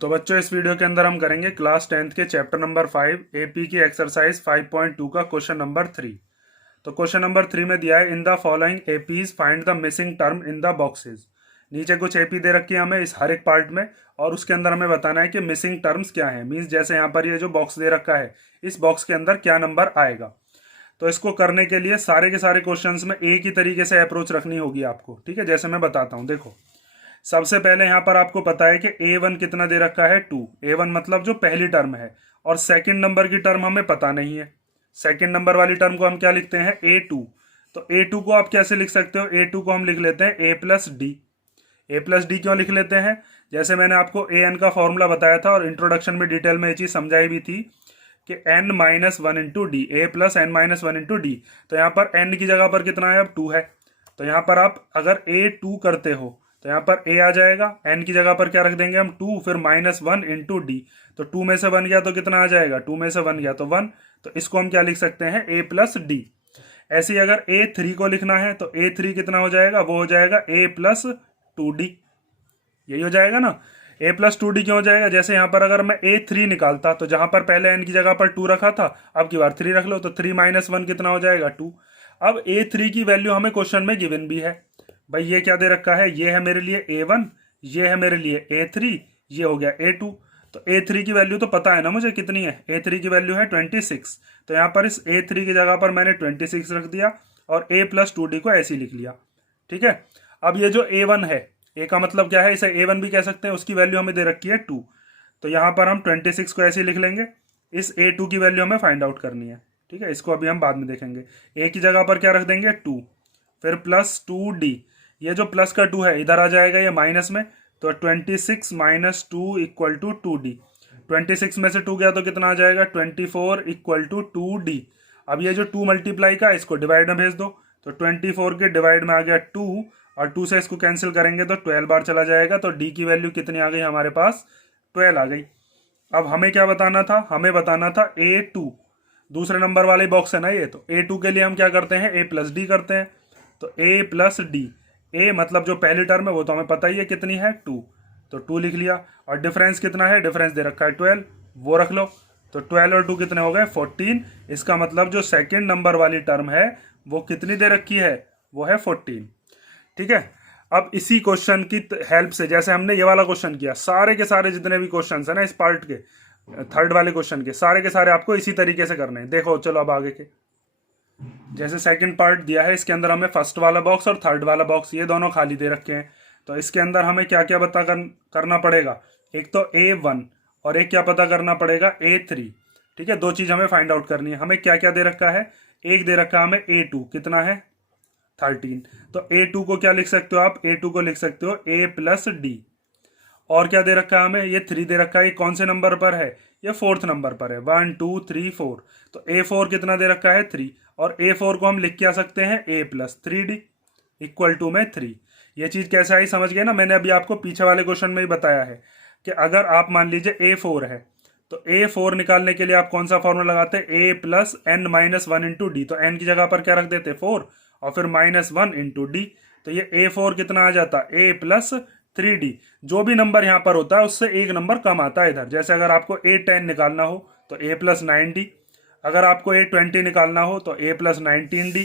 तो बच्चों इस वीडियो के अंदर हम करेंगे क्लास 10th के चैप्टर नंबर 5 एपी की एक्सरसाइज 5.2 का क्वेश्चन नंबर 3। तो क्वेश्चन नंबर 3 में दिया है in the following APs find the missing term in the boxes. नीचे कुछ एपी दे रखी है हमें इस हर एक पार्ट में, और उसके अंदर हमें बताना है कि मिसिंग टर्म्स क्या है। मीन्स जैसे यहाँ पर ये जो बॉक्स दे रखा है इस बॉक्स के अंदर क्या नंबर आएगा। तो इसको करने के लिए सारे के सारे क्वेश्चंस में एक ही तरीके से अप्रोच रखनी होगी आपको। ठीक है, जैसे मैं बताता हूँ। देखो सबसे पहले यहाँ पर आपको पता है कि A1 कितना दे रखा है 2। A1 मतलब जो पहली टर्म है, और सेकंड नंबर की टर्म हमें पता नहीं है। सेकंड नंबर वाली टर्म को हम क्या लिखते हैं A2। तो A2 को आप कैसे लिख सकते हो, A2 को हम लिख लेते हैं A plus D. A plus D क्यों लिख लेते हैं, जैसे मैंने आपको AN का फॉर्मूला बताया था और इंट्रोडक्शन में डिटेल में ये चीज़ समझाई भी थी कि n minus one into d, a plus n minus one into d. तो यहाँ पर n की जगह पर कितना है, अब 2 है। तो यहाँ पर आप अगर A2 करते हो तो यहाँ पर a आ जाएगा, n की जगह पर क्या रख देंगे हम 2, फिर माइनस वन इंटू डी। तो 2 में से 1 गया तो कितना आ जाएगा, 2 में से 1 गया तो 1। तो इसको हम क्या लिख सकते हैं, a प्लस डी। ऐसे ही अगर A3 को लिखना है तो A3 कितना हो जाएगा, वो हो जाएगा a प्लस टू डी। यही हो जाएगा ना। a प्लस टू डी क्यों हो जाएगा, जैसे यहाँ पर अगर मैं A3 निकालता तो जहां पर पहले n की जगह पर 2 रखा था अब की बार 3 रख लो, तो 3 माइनस वन कितना हो जाएगा 2। अब A3 की वैल्यू हमें क्वेश्चन में गिवन भी है। भाई ये क्या दे रखा है, ये है मेरे लिए A1, ये है मेरे लिए A3, ये हो गया A2। तो A3 की वैल्यू तो पता है ना मुझे कितनी है, A3 की वैल्यू है 26। तो यहाँ पर इस A3 की जगह पर मैंने 26 रख दिया और a प्लस टू डी को ऐसे ही लिख लिया। ठीक है, अब ये जो A1 है, A का मतलब क्या है, इसे A1 भी कह सकते हैं, उसकी वैल्यू हमें दे रखी है 2। तो यहाँ पर हम 26 को ऐसे ही लिख लेंगे। इस A2 की वैल्यू हमें फाइंड आउट करनी है। ठीक है, इसको अभी हम बाद में देखेंगे। A की जगह पर क्या रख देंगे 2, फिर प्लस टू डी। ये जो प्लस का 2 है इधर आ जाएगा ये माइनस में, तो 26 minus two equal to 2D। 26 में से 2 गया तो कितना आ जाएगा 24 इक्वल टू 2D। अब ये जो 2 मल्टीप्लाई का इसको डिवाइड में भेज दो, तो 24 के डिवाइड में आ गया 2, और 2 से इसको कैंसिल करेंगे तो 12 बार चला जाएगा। तो D की वैल्यू कितनी आ गई हमारे पास, 12 आ गई। अब हमें क्या बताना था, हमें बताना था A2। दूसरे नंबर वाले बॉक्स है ना ये, तो A2 के लिए हम क्या करते हैं, A प्लस डी करते हैं। तो A प्लस डी, A मतलब जो पहली टर्म है वो तो हमें पता ही है कितनी है 2, तो 2 लिख लिया। और डिफरेंस कितना है, डिफरेंस दे रखा है 12, वो रख लो। तो 12 और 2 कितने हो गए 14। इसका मतलब जो सेकंड नंबर वाली टर्म है वो कितनी दे रखी है, वो है 14। ठीक है, अब इसी क्वेश्चन की हेल्प से, जैसे हमने ये वाला क्वेश्चन किया, सारे के सारे जितने भी क्वेश्चन है ना इस पार्ट के, थर्ड वाले क्वेश्चन के सारे आपको इसी तरीके से करने हैं। देखो चलो अब आगे के, जैसे सेकंड पार्ट दिया है इसके अंदर हमें फर्स्ट वाला बॉक्स और थर्ड वाला बॉक्स ये दोनों खाली दे रखे हैं। तो इसके अंदर हमें क्या क्या करना पड़ेगा, एक तो A1 और एक क्या पता करना पड़ेगा A3। ठीक है, दो चीज हमें फाइंड आउट करनी है। हमें क्या क्या दे रखा है, एक दे रखा है हमें A2 कितना है 13। तो A2 को क्या लिख सकते हो आप, A2 को लिख सकते हो A प्लस डी। और क्या दे रखा है हमें, ये 3 दे रखा है। ये कौन से नंबर पर है, ये 4th नंबर पर है, 1 2 3 4। तो A4 कितना दे रखा है 3, और A4 को हम लिख के आ सकते हैं A plus 3D equal to में 3। ये चीज कैसे आई समझ गए ना, मैंने अभी आपको पीछे वाले क्वेश्चन में ही बताया है कि अगर आप मान लीजिए A4 है तो A4 निकालने के लिए आप कौन सा फॉर्मूला लगाते हैं, A plus n minus one into d. तो n की जगह पर क्या रख देते 4 और फिर माइनस वन इंटू डी। तो ये A4 कितना आ जाता A प्लस 3D। जो भी नंबर यहाँ पर होता है उससे एक नंबर कम आता है इधर। जैसे अगर आपको A10 निकालना हो तो A प्लस 9D, अगर आपको A20 निकालना हो तो A प्लस 19D,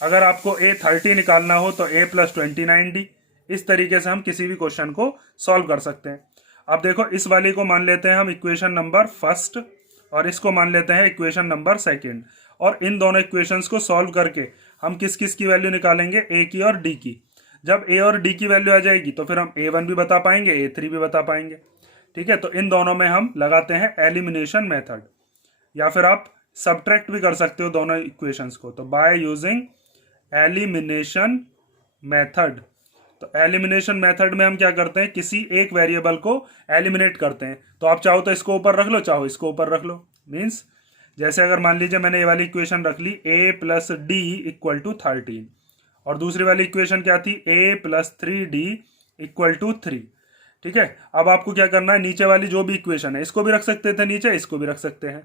अगर आपको A30 निकालना हो तो A प्लस 29D। इस तरीके से हम किसी भी क्वेश्चन को सॉल्व कर सकते हैं। अब देखो इस वाली को मान लेते हैं हम इक्वेशन नंबर फर्स्ट, और इसको मान लेते हैं इक्वेशन नंबर सेकेंड। और इन दोनों इक्वेशंस को सॉल्व करके हम किस किस की वैल्यू निकालेंगे, A की और D की। जब A और D की वैल्यू आ जाएगी तो फिर हम A1 भी बता पाएंगे, A3 भी बता पाएंगे। ठीक है, तो इन दोनों में हम लगाते हैं एलिमिनेशन मेथड, या फिर आप सब्ट्रैक्ट भी कर सकते हो दोनों इक्वेशंस को, तो बाय यूजिंग एलिमिनेशन मेथड। तो एलिमिनेशन मेथड में हम क्या करते हैं, किसी एक वेरिएबल को एलिमिनेट करते हैं। तो आप चाहो तो इसको ऊपर रख लो, चाहो इसको ऊपर रख लो। मीन्स जैसे अगर मान लीजिए मैंने ये वाली इक्वेशन रख ली A plus d equal to 13, और दूसरी वाली इक्वेशन क्या थी A plus 3D equal to 3। ठीक है, अब आपको क्या करना है, नीचे वाली जो भी इक्वेशन है इसको भी रख सकते थे नीचे, इसको भी रख सकते हैं।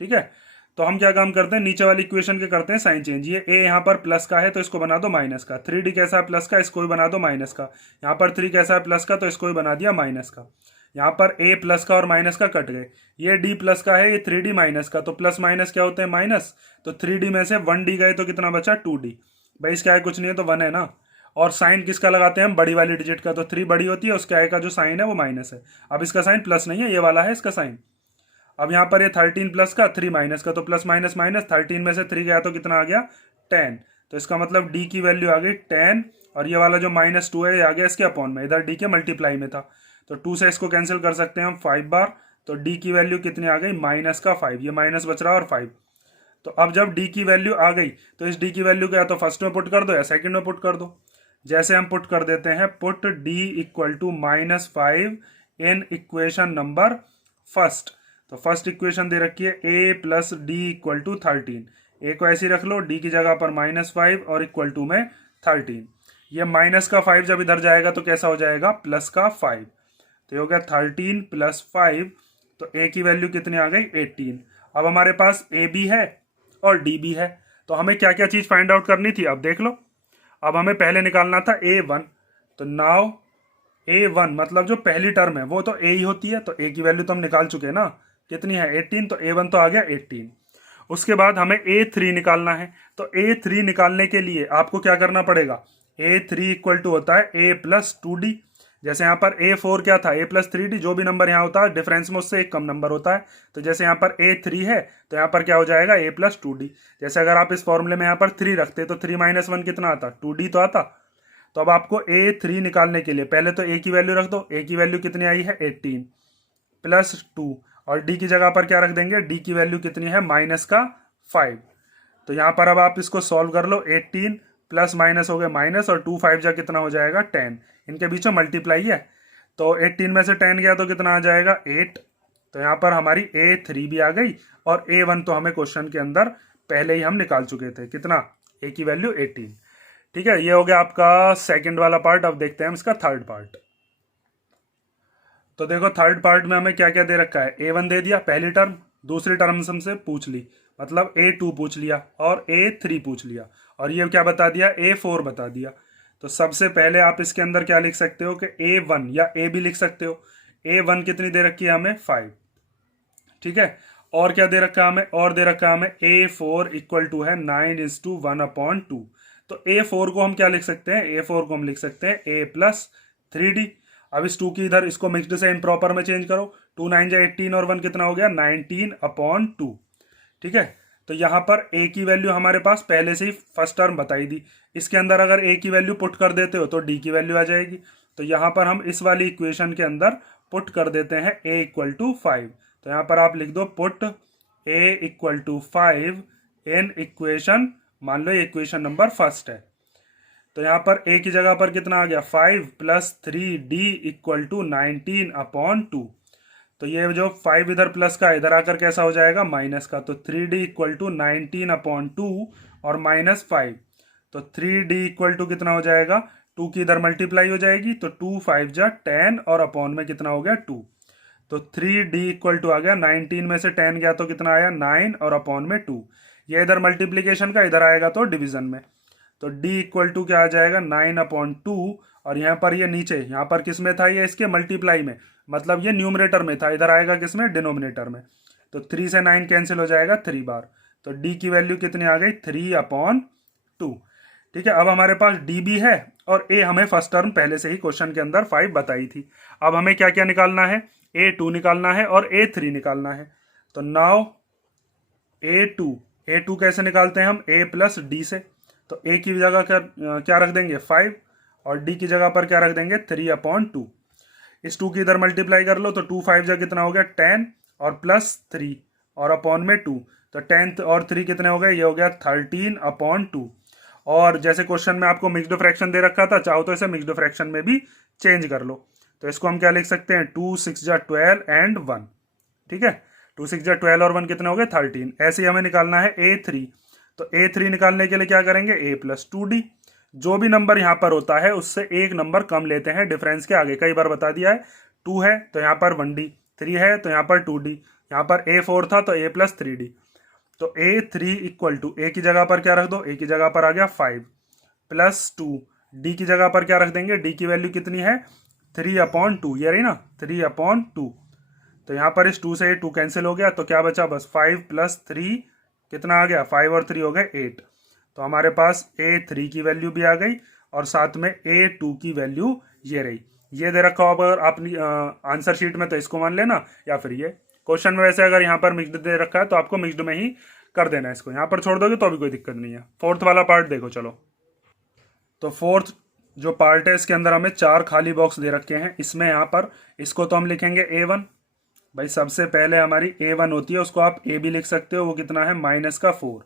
ठीक है, तो हम क्या काम करते हैं, नीचे वाली इक्वेशन के करते हैं साइन चेंज। ये A यहाँ पर प्लस का है तो इसको बना दो माइनस का, 3D कैसा है प्लस का, इसको भी बना दो माइनस का। यहाँ पर 3 कैसा है प्लस का, तो इसको भी बना दिया माइनस का। यहाँ पर ए प्लस का और माइनस का कट गए, ये डी प्लस का है, ये 3D माइनस का, तो प्लस माइनस क्या होते हैं माइनस, तो 3D में से 1D गए तो कितना बचा 2D। भाई इसका है कुछ नहीं है तो 1 है ना। और साइन किसका लगाते हैं हम, बड़ी वाली डिजिट का, तो 3 बड़ी होती है, उसके आगे का जो साइन है वो माइनस है। अब इसका साइन प्लस नहीं है, ये वाला है इसका साइन। अब यहाँ पर ये 13 प्लस का 3 माइनस का, तो प्लस माइनस माइनस, 13 में से 3 गया तो कितना आ गया 10। तो इसका मतलब डी की वैल्यू आ गई 10, और ये वाला जो -2 है ये आ गया इसके अपॉन में, इधर डी के मल्टीप्लाई में था, तो 2 से इसको कैंसिल कर सकते हैं हम 5 बार। तो डी की वैल्यू कितनी आ गई -5, ये माइनस बच रहा है और 5। तो अब जब डी की वैल्यू आ गई तो इस डी की वैल्यू को या तो फर्स्ट में पुट कर दो या सेकंड में पुट कर दो। जैसे हम पुट कर देते हैं, put d equal to -5 in equation number first. तो फर्स्ट इक्वेशन दे रखी है a plus d equal to 13, a को ऐसी रख लो, डी की जगह पर -5 और इक्वल टू में 13। ये माइनस का 5 जब इधर जाएगा तो कैसा हो जाएगा प्लस का 5, तो ये हो गया 13 प्लस 5, तो a की वैल्यू कितनी आ गई 18। अब हमारे पास a भी है और d भी है, तो हमें क्या क्या चीज फाइंड आउट करनी थी अब देख लो। अब हमें पहले निकालना था a1, तो नाउ a1 मतलब जो पहली टर्म है वो तो a ही होती है, तो a की वैल्यू तो हम निकाल चुके हैं ना, कितनी है 18, तो a1 तो आ गया 18। उसके बाद हमें a3 निकालना है, तो a3 निकालने के लिए आपको क्या करना पड़ेगा, a3 इक्वल टू होता है a प्लस 2d। जैसे यहाँ पर a4 क्या था a प्लस 3d, जो भी नंबर यहाँ होता है डिफरेंस में उससे एक कम नंबर होता है, तो जैसे यहाँ पर a3 है तो यहाँ पर क्या हो जाएगा a प्लस 2d। जैसे अगर आप इस फॉर्मूले में यहाँ पर 3 रखते तो 3 - 1 कितना आता 2d तो आता। तो अब आपको a3 निकालने के लिए पहले तो a की वैल्यू रख दो, a की वैल्यू कितनी आई है 18 प्लस 2, और d की जगह पर क्या रख देंगे, d की वैल्यू कितनी है -5। तो यहाँ पर अब आप इसको सॉल्व कर लो, 18 प्लस माइनस हो गए माइनस, और 2 5 जा कितना हो जाएगा 10, इनके बीच में मल्टीप्लाई है, तो 18 में से 10 गया तो कितना आ जाएगा 8। तो यहाँ पर हमारी a3 भी आ गई, और a1 तो हमें क्वेश्चन के अंदर पहले ही हम निकाल चुके थे, कितना a की वैल्यू 18। ठीक है, ये हो गया आपका सेकंड वाला पार्ट। अब देखते हैं हम इसका थर्ड पार्ट। तो देखो थर्ड पार्ट में हमें क्या क्या दे रखा है, a1 दे दिया पहली टर्म, दूसरी टर्म हमसे पूछ ली, मतलब a2 पूछ लिया और a3 पूछ लिया, और ये क्या बता दिया a4 बता दिया। तो सबसे पहले आप इसके अंदर क्या लिख सकते हो कि a1 या a भी लिख सकते हो। a1 कितनी दे रखी है हमें 5, ठीक है। और क्या दे रखा है हमें, और दे रखा है हमें a4 इक्वल टू है 9:1/2। तो a4 को हम क्या लिख सकते हैं, a4 को हम लिख सकते हैं a प्लस 3d। अब इस 2 की इधर इसको मिक्सड से इम्प्रॉपर में चेंज करो, 2 9 जा 18 और 1 कितना हो गया 19/2। ठीक है, तो यहाँ पर a की वैल्यू हमारे पास पहले से ही फर्स्ट टर्म बताई दी, इसके अंदर अगर a की वैल्यू पुट कर देते हो तो d की वैल्यू आ जाएगी। तो यहाँ पर हम इस वाली इक्वेशन के अंदर पुट कर देते हैं a इक्वल टू 5। तो यहाँ पर आप लिख दो put a equal to 5 in equation, मान लो ये इक्वेशन नंबर फर्स्ट है, तो यहाँ पर a की जगह पर कितना आ गया 5 प्लस 3d इक्वल टू 19/2। तो ये जो 5 इधर प्लस का इधर आकर कैसा हो जाएगा माइनस का, तो 3d इक्वल टू 19/2 और -5, तो 3d इक्वल टू कितना हो जाएगा, 2 की इधर मल्टीप्लाई हो जाएगी, तो 2 5 जा 10 और अपॉन में कितना हो गया 2। तो 3d इक्वल टू आ गया 19 में से 10 गया तो कितना आया 9 और अपॉन में 2। ये इधर मल्टीप्लीकेशन का, इधर आएगा तो डिवीजन में, तो d इक्वल टू क्या आ जाएगा 9/2, और यहाँ पर ये नीचे यहाँ पर किस में था, ये इसके मल्टीप्लाई में, मतलब ये न्यूमरेटर में था, इधर आएगा किस में डिनोमिनेटर में। तो 3 से 9 कैंसिल हो जाएगा 3 बार, तो d की वैल्यू कितनी आ गई 3/2। ठीक है, अब हमारे पास d भी है और a हमें फर्स्ट टर्म पहले से ही क्वेश्चन के अंदर 5 बताई थी। अब हमें क्या क्या निकालना है, a2 निकालना है और a3 निकालना है। तो नाउ a2 कैसे निकालते हैं हम, a प्लस डी से, तो a की जगह क्या रख देंगे 5, और d की जगह पर क्या रख देंगे 3/2। इस 2 की इधर मल्टीप्लाई कर लो, तो 2 5 जा कितना हो गया 10 और प्लस 3 और अपॉन में 2, तो 10 और 3 कितने हो गए, ये हो गया 13/2। और जैसे क्वेश्चन में आपको मिक्स्ड फ्रैक्शन दे रखा था, चाहो तो इसे मिक्स्ड फ्रैक्शन में भी चेंज कर लो, तो इसको हम क्या लिख सकते हैं 2 6 जा 12 एंड 1। ठीक है, 2 6 जा 12 और 1 कितने हो गए 13। ऐसे ही हमें निकालना है a3, तो a3 निकालने के लिए क्या करेंगे a प्लस 2d, जो भी नंबर यहाँ पर होता है उससे एक नंबर कम लेते हैं डिफरेंस के आगे, कई बार बता दिया है। 2 है तो यहाँ पर 1d, 3 है तो यहाँ पर 2d, यहाँ पर a4 था तो a प्लस 3d। तो a3 इक्वल टू a की जगह पर क्या रख दो, a की जगह पर आ गया 5 प्लस 2, d की जगह पर क्या रख देंगे, d की वैल्यू कितनी है 3/2, ये रही ना 3/2। तो यहाँ पर इस 2 से 2 कैंसिल हो गया, तो क्या बचा बस 5 + 3 कितना आ गया, 5 और 3 हो गए 8। तो हमारे पास A3 की वैल्यू भी आ गई और साथ में A2 की वैल्यू ये रही। ये दे रखा हो अगर अपनी आंसर शीट में तो इसको मान लेना, या फिर ये क्वेश्चन में वैसे अगर यहाँ पर मिक्स्ड दे रखा है तो आपको मिक्स्ड में ही कर देना है, इसको यहाँ पर छोड़ दोगे तो अभी कोई दिक्कत नहीं है। फोर्थ वाला पार्ट देखो चलो। तो फोर्थ जो पार्ट है इसके अंदर हमें 4 खाली बॉक्स दे रखे हैं। इसमें यहाँ पर इसको तो हम लिखेंगे A1। भाई सबसे पहले हमारी A1 होती है, उसको आप A भी लिख सकते हो, वो कितना है -4।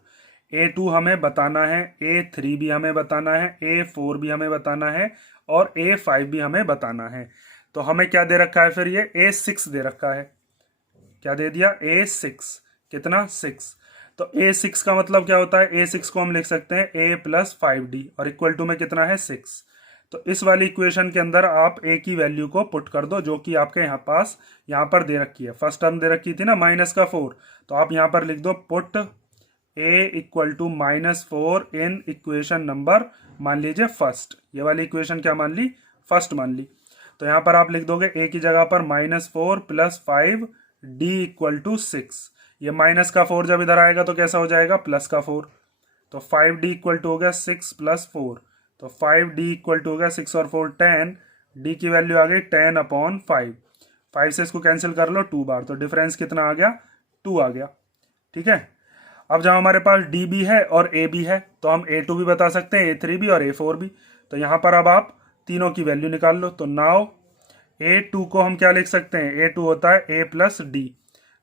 A2 हमें बताना है, A3 भी हमें बताना है, A4 भी हमें बताना है और A5 भी हमें बताना है। तो हमें क्या दे रखा है फिर, ये A6 दे रखा है। क्या दे दिया, A6 कितना 6। तो A6 का मतलब क्या होता है, A6 को हम लिख सकते हैं A + 5D और इक्वल टू में कितना है 6। तो इस वाली इक्वेशन के अंदर आप A की वैल्यू को पुट कर दो, जो कि आपके यहाँ पर दे रखी है। फर्स्ट टर्म दे रखी थी ना -4, तो आप यहाँ पर लिख दो put A = -4 in equation number, मान लीजिए फर्स्ट। ये वाली इक्वेशन क्या मान ली, फर्स्ट मान ली। तो यहाँ पर आप लिख दोगे A की जगह पर -4 + 5D = 6। ये -4 जब इधर आएगा तो कैसा हो जाएगा, +4। तो 5D = हो गया 6 + 4। तो 5D = हो गया 6 और 4 10। D की वैल्यू आ गई 10/5। 5 से इसको कैंसिल कर लो 2 बार, तो डिफरेंस कितना आ गया, 2 आ गया। ठीक है। अब जब हमारे पास D भी है और A भी है तो हम A2 भी बता सकते हैं, A3 भी और A4 भी। तो यहाँ पर अब आप तीनों की वैल्यू निकाल लो। तो नाउ A2 को हम क्या लिख सकते हैं, A2 होता है A + D।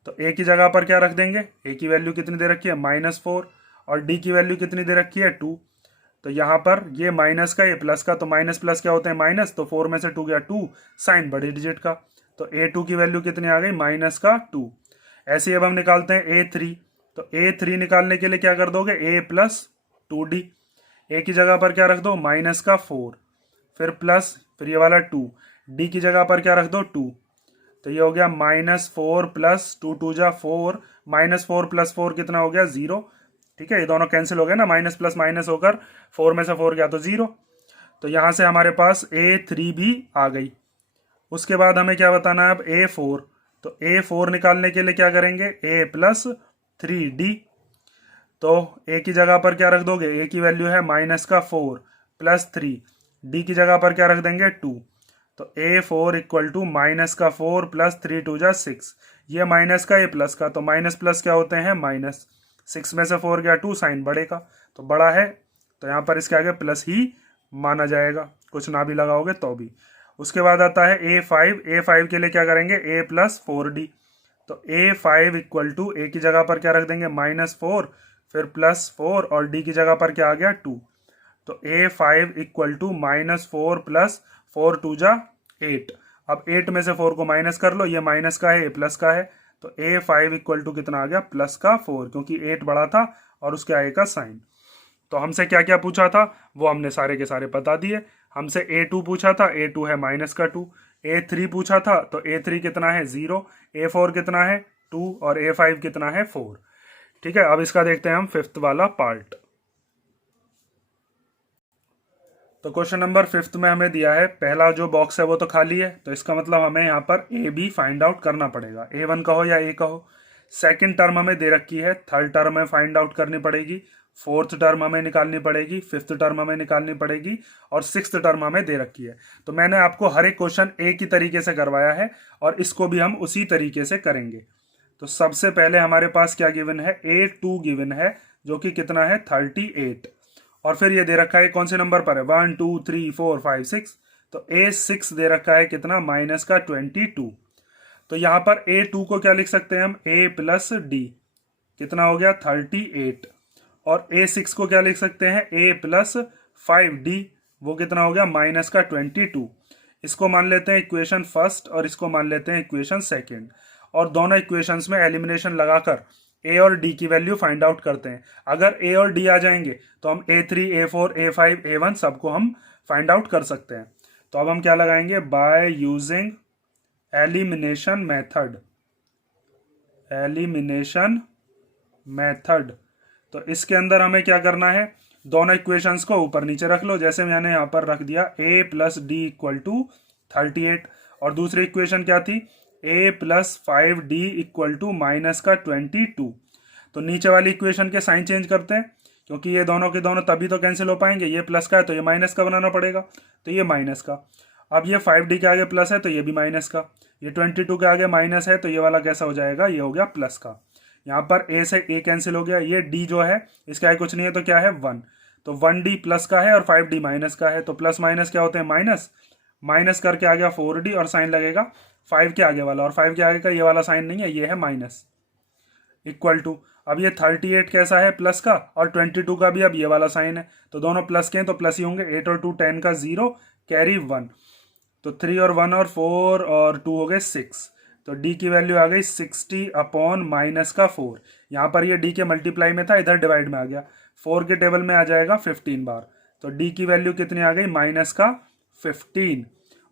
तो A की जगह पर क्या रख देंगे, A की वैल्यू कितनी दे रखी है -4 और D की वैल्यू कितनी दे रखी है 2। तो यहाँ पर ये माइनस का, ये प्लस का, तो माइनस प्लस क्या होते हैं माइनस, तो 4 में से 2 गया 2, साइन बड़े डिजिट का। तो A2 की वैल्यू कितनी आ गई, -2। ऐसे ही अब हम निकालते हैं A3। तो A3 निकालने के लिए क्या कर दोगे, A + 2D। A की जगह पर क्या रख दो, -4, फिर प्लस, फिर ये वाला 2। D की जगह पर क्या रख दो 2। तो ये हो गया -4 + 2 2 जा 4, -4 + 4 कितना हो गया 0। ठीक है, ये दोनों कैंसिल हो गए ना, माइनस प्लस माइनस होकर 4 में से 4 गया तो 0। तो यहाँ से हमारे पास A3 भी आ गई। उसके बाद हमें क्या बताना है अब, A4। तो A4 निकालने के लिए क्या करेंगे, A + 3D। तो A की जगह पर क्या रख दोगे, A की वैल्यू है -4 + 3। D की जगह पर क्या रख देंगे 2। तो A4 = -4 + 3 2 जा 6। ये माइनस का, ये प्लस का, तो माइनस प्लस क्या होते हैं माइनस। 6 में से 4 गया 2, साइन बड़े का, तो बड़ा है, तो यहाँ पर इसके आगे प्लस ही माना जाएगा, कुछ ना भी लगाओगे तो भी। उसके बाद आता है A5। A5 के लिए क्या करेंगे, A + 4D। तो A5 = A की जगह पर क्या रख देंगे -4, फिर +4 और D की जगह पर क्या आ गया 2। तो A5 = -4 + 4 2 जा 8। अब 8 में से 4 को माइनस कर लो, ये माइनस का है, ये प्लस का है। तो A5 = कितना आ गया, +4, क्योंकि 8 बड़ा था और उसके आगे का साइन। तो हमसे क्या क्या पूछा था वो हमने सारे के सारे बता दिए। हमसे A2 पूछा था, A2 है -2। A3 पूछा था, तो A3 कितना है 0। A4 कितना है 2 और A5 कितना है 4। ठीक है, अब इसका देखते हैं हम फिफ्थ वाला पार्ट। तो क्वेश्चन नंबर फिफ्थ में हमें दिया है, पहला जो बॉक्स है वो तो खाली है, तो इसका मतलब हमें यहाँ पर ए बी फाइंड आउट करना पड़ेगा, A1 कहो या A कहो। सेकंड टर्म हमें दे रखी है, थर्ड टर्म हमें फाइंड आउट करनी पड़ेगी, फोर्थ टर्म हमें निकालनी पड़ेगी, फिफ्थ टर्म हमें निकालनी पड़ेगी और सिक्स्थ टर्म हमें दे रखी है। तो मैंने आपको हर एक क्वेश्चन एक ही तरीके से करवाया है और इसको भी हम उसी तरीके से करेंगे। तो सबसे पहले हमारे पास क्या गिवन है, A2 गिवन है, जो कि कितना है 38। और फिर ये दे रखा है कौन से नंबर पर है, 1 2 3 4 5 6। तो A6 दे रखा है कितना, -22। तो यहाँ पर A2 को क्या लिख सकते हैं हम, A + D, कितना हो गया 38। और A6 को क्या लिख सकते हैं, A + 5D, वो कितना हो गया -22। इसको मान लेते हैं इक्वेशन फर्स्ट और इसको मान लेते हैं इक्वेशन सेकेंड, और दोनों इक्वेशंस में एलिमिनेशन लगाकर A और D की वैल्यू फाइंड आउट करते हैं। अगर A और D आ जाएंगे तो हम A3 A4 A5 A1 सबको हम फाइंड आउट कर सकते हैं। तो अब हम क्या लगाएंगे, by using elimination method. Elimination method, तो इसके अंदर हमें क्या करना है, दोनों इक्वेशंस को ऊपर नीचे रख लो। जैसे मैंने यहाँ पर रख दिया A + D = 38। और दूसरी इक्वेशन क्या थी, a plus 5d equal to minus का 22। तो नीचे वाली इक्वेशन के साइन चेंज करते हैं, क्योंकि ये दोनों के दोनों तभी तो कैंसिल हो पाएंगे। ये प्लस का है तो ये माइनस का बनाना पड़ेगा, तो ये माइनस का। अब ये 5d के आगे प्लस है तो ये भी माइनस का, ये 22 के आगे माइनस है तो ये वाला कैसा हो जाएगा, ये हो गया प्लस का। यहाँ पर a से a कैंसिल हो गया, ये d जो है इसके आगे कुछ नहीं है तो क्या है 1, तो 1d प्लस का है और 5d माइनस का है, तो प्लस माइनस क्या होते हैं माइनस, माइनस करके आ गया 4d और साइन लगेगा 5 के आगे वाला, और 5 के आगे का ये वाला साइन नहीं है, ये है माइनस, इक्वल टू। अब ये 38 कैसा है प्लस का, और 22 का भी अब ये वाला साइन है, तो दोनों प्लस के हैं तो प्लस ही होंगे। 8 और 2 10 का 0 कैरी 1, तो 3 और 1 और 4 और 2 हो गए 6, तो d की वैल्यू आ गई 60 अपॉन माइनस का 4। यहाँ पर ये d के मल्टीप्लाई में था, इधर डिवाइड में आ गया, 4 के टेबल में आ जाएगा 15 बार, तो d की वैल्यू कितनी आ गई माइनस का 15।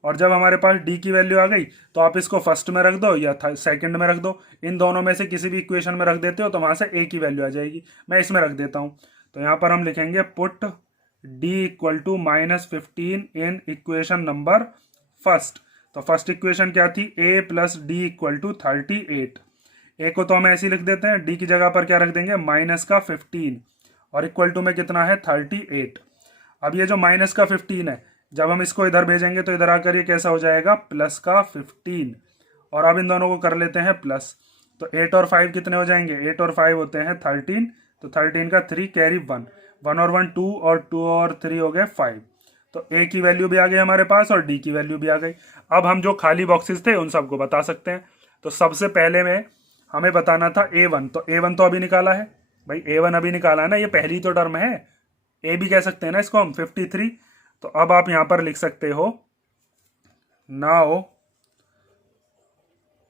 और जब हमारे पास d की वैल्यू आ गई तो आप इसको फर्स्ट में रख दो या सेकंड में रख दो, इन दोनों में से किसी भी इक्वेशन में रख देते हो तो वहां से a की वैल्यू आ जाएगी। मैं इसमें रख देता हूं, तो यहाँ पर हम लिखेंगे put d equal to -15 in equation number first. तो फर्स्ट इक्वेशन क्या थी, a plus d equal to 38। a को तो हम ऐसे ही लिख देते हैं, d की जगह पर क्या रख देंगे माइनस का 15, और इक्वल टू में कितना है 38। अब ये जो माइनस का 15 है, जब हम इसको इधर भेजेंगे तो इधर आकर ये कैसा हो जाएगा प्लस का 15, और अब इन दोनों को कर लेते हैं प्लस, तो 8 और 5 कितने हो जाएंगे, 8 और 5 होते हैं 13, तो 13 का 3 कैरी 1, 1 और 1 2 और 2 और 3 हो गए 5, तो a की वैल्यू भी आ गई हमारे पास और d की वैल्यू भी आ गई। अब हम जो खाली बॉक्सेस थे उन सबको बता सकते हैं। तो सबसे पहले में हमें बताना था a1, तो a1 तो अभी निकाला है भाई, a1 अभी निकाला है ना, ये पहली तो टर्म है, a भी कह सकते हैं ना इसको हम 53। तो अब आप यहां पर लिख सकते हो नाउ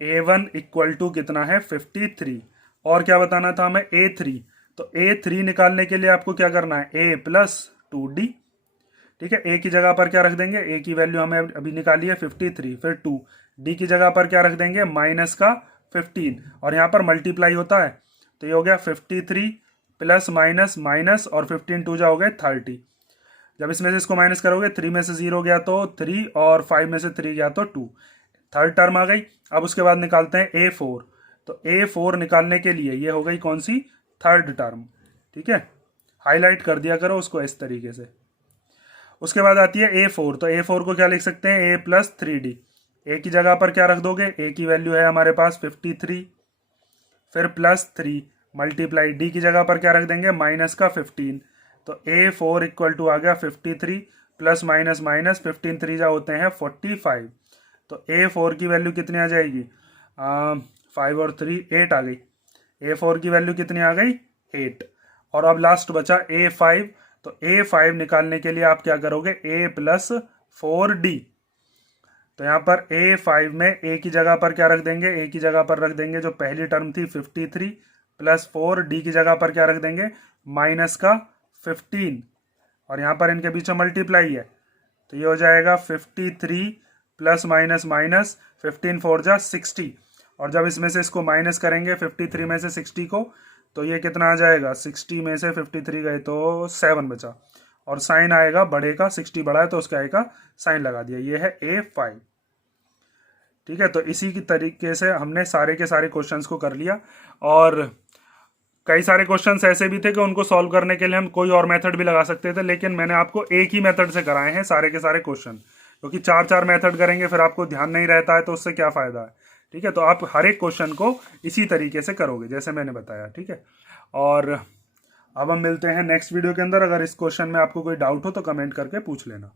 a1 इक्वल टू कितना है 53, और क्या बताना था हमें a3, तो a3 निकालने के लिए आपको क्या करना है a प्लस 2d, ठीक है। a की जगह पर क्या रख देंगे, a की वैल्यू हमें अभी निकाली है 53, फिर 2, d की जगह पर क्या रख देंगे माइनस का 15, और यहाँ पर मल्टीप्लाई होता है, तो ये हो गया 53 प्लस माइनस माइनस, और 15 2 जा हो गए 30। जब इसमें से इसको माइनस करोगे 3 में से 0 गया तो 3, और 5 में से 3 गया तो 2, थर्ड टर्म आ गई। अब उसके बाद निकालते हैं a4, तो a4 निकालने के लिए ये हो गई कौन सी, थर्ड टर्म, ठीक है, हाईलाइट कर दिया करो उसको इस तरीके से। उसके बाद आती है a4, तो a4 को क्या लिख सकते हैं a प्लस 3d, a की जगह पर क्या रख दोगे, a की वैल्यू है हमारे पास 53, फिर प्लस 3 मल्टीप्लाई, d की जगह पर क्या रख देंगे माइनस का 15, तो a4 इक्वल टू आ गया 53 प्लस माइनस माइनस 15 3 जा होते हैं 45, तो a4 की वैल्यू कितनी आ जाएगी 5 और 3 8 आ गई, a4 की वैल्यू कितनी आ गई 8। और अब लास्ट बचा a5, तो a5 निकालने के लिए आप क्या करोगे a प्लस 4d, तो यहाँ पर a5 में a की जगह पर क्या रख देंगे, a की जगह पर रख देंगे जो पहली टर्म थी 53 प्लस 4, d की जगह पर क्या रख देंगे माइनस का 15, और यहाँ पर इनके बीच में मल्टीप्लाई है, तो ये हो जाएगा 53 प्लस माइनस माइनस 15 4 जा 60, और जब इसमें से इसको माइनस करेंगे 53 में से 60 को, तो ये कितना आ जाएगा 60 में से 53 गए तो 7 बचा, और साइन आएगा बड़े का, 60 बड़ा है तो उसका आएगा साइन लगा दिया, ये है a5, ठीक है। तो इसी की तरीके से हमने सारे के सारे क्वेश्चंस को कर लिया, और कई सारे क्वेश्चंस ऐसे भी थे कि उनको सॉल्व करने के लिए हम कोई और मेथड भी लगा सकते थे, लेकिन मैंने आपको एक ही मेथड से कराए हैं सारे के सारे क्वेश्चन, क्योंकि 4 मेथड करेंगे फिर आपको ध्यान नहीं रहता है तो उससे क्या फ़ायदा है, ठीक है। तो आप हर एक क्वेश्चन को इसी तरीके से करोगे जैसे मैंने बताया, ठीक है। और अब हम मिलते हैं नेक्स्ट वीडियो के अंदर। अगर इस क्वेश्चन में आपको कोई डाउट हो तो कमेंट करके पूछ लेना।